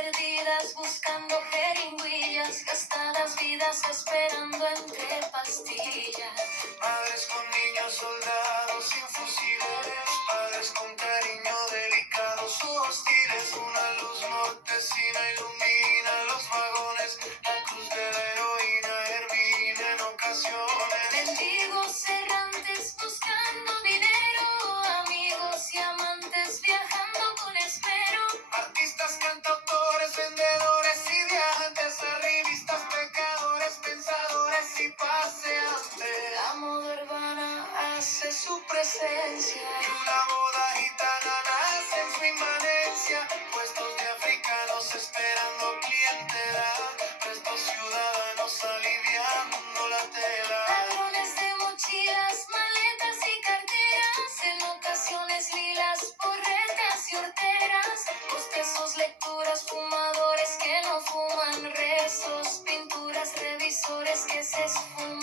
perdidas buscando jeringuillas, gastadas vidas esperando entre pastillas. Madres con niños soldados sin fusiles, padres con cariño delicados o hostiles. Una luz mortecina ilumina los vagones, la cruz de la heroína hervina en ocasiones. Mendigos errantes buscando dinero, amigos y amantes viajando con esmero. Artistas, cantautores, vendedores y viajantes, arribistas, pecadores, pensadores y paseantes. La moda urbana hace su presencia. Y una boda gitana nace en su inmanencia, puestos de africanos esperando clientela, restos ciudadanos aliviando la tela. Ladrones de mochilas, maletas y carteras, en ocasiones lilas, porretas y horteras. Bostezos, lecturas, fumadores que no fuman, rezos, pinturas, revisores que se esfuman.